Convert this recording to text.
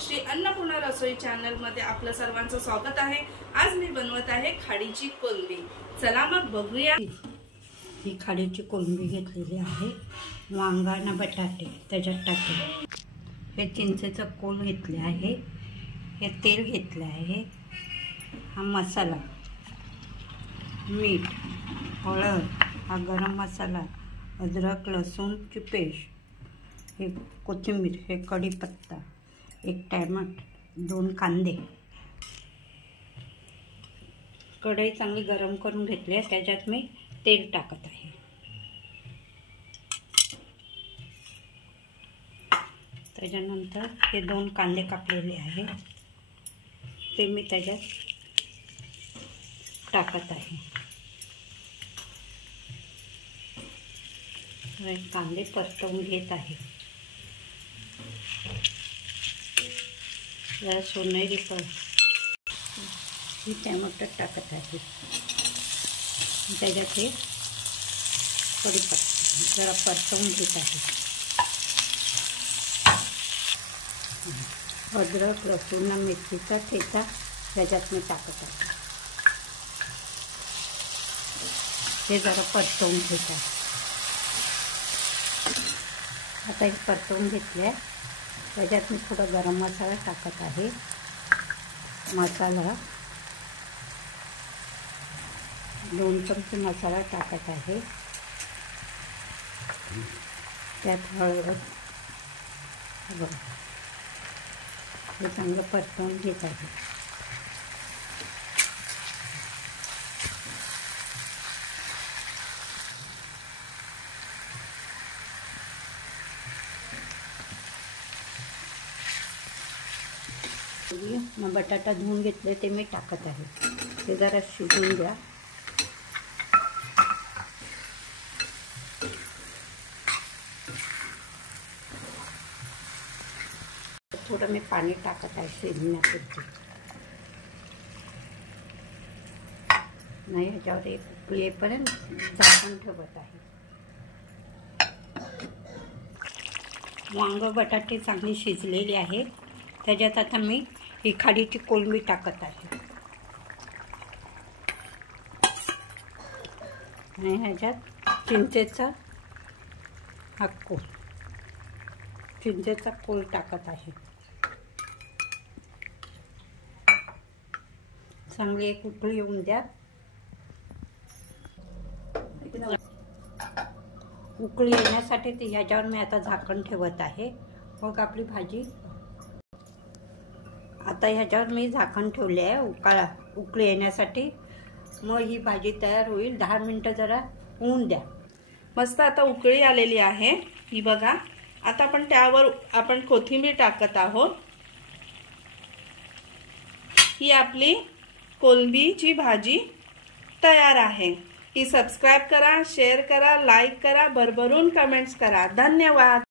श्री अन्नपूर्णा रसोई channel मध्ये आपलं सर्वांचं स्वागत आहे। आज मी बनवत आहे खाडीची कोलंबी। चला मग बघूया। ही खाडीची कोलंबी घेतलेली आहे। वांगा आणि बटाटे त्याच्यात टाकले। हे चिंचेचं कोल घेतले आहे। हे तेल घेतले आहे। हा मसाला, मीठ, हळद, हा गरम मसाला, अद्रक लसूणची पेस्ट, हे कोथिंबीर, हे कढीपत्ता, एक टमाटर, 2 कांदे। कढई चांगली गरम करून घेतली आहे। त्याच्यात मी तेल टाकत आहे। त्याच्यानंतर हे 2 कांदे कापलेले आहे ते मी त्याच्यात टाकत आहे। कांदे परतवून घेत आहे। जरा सोनेरी ही टमाटर टाकत आहे। त्याच्यात हे कढीपत्ता जरा परतवून घेत आहे। अद्रक लसूण मिरचीचा ठेचा त्याच्यात मी टाकत आहे। हे जरा परतवून घेत आहे। आता हे परतवून घेतले आहे। त्याच्यात मी थोडा गरम मसाला टाकत आहे। मसाला 2 चमचे मसाला टाकत आहे। त्यात हळद, हे चांगलं परतवून घेत आहे। मग बटाटा धुवून घेतले ते मी टाकत आहे। ते जरा शिजवून द्या। थोडं मी पाणी टाकत आहे शिजण्यापुरते। नाही ह्याच्यावर एक उकळी येईपर्यंत झाकण ठेवत आहे। वांग बटाटे चांगली शिजलेली आहे। त्याच्यात आता मी ही खाडीची कोलंबी टाकत आहे। आणि ह्याच्यात चिंचेचा कोल टाकत आहे। चांगली एक उकळी येऊन द्या। उकळी येण्यासाठी ते ह्याच्यावर मी आता झाकण ठेवत आहे। मग आपली भाजी आता ह्याच्यावर मी झाकण ठेवले आहे उकळी येण्यासाठी। मग ही भाजी तयार होईल। 10 मिनिटं जरा होऊन द्या। मस्त आता उकळी आलेली आहे ही बघा। आता त्यावर आपण कोथिंबीर टाकत आहोत। ही आपली कोलंबीची भाजी तयार आहे। ही सबस्क्राइब करा, शेअर करा, लाईक करा, भरभरून कमेंट्स करा। धन्यवाद।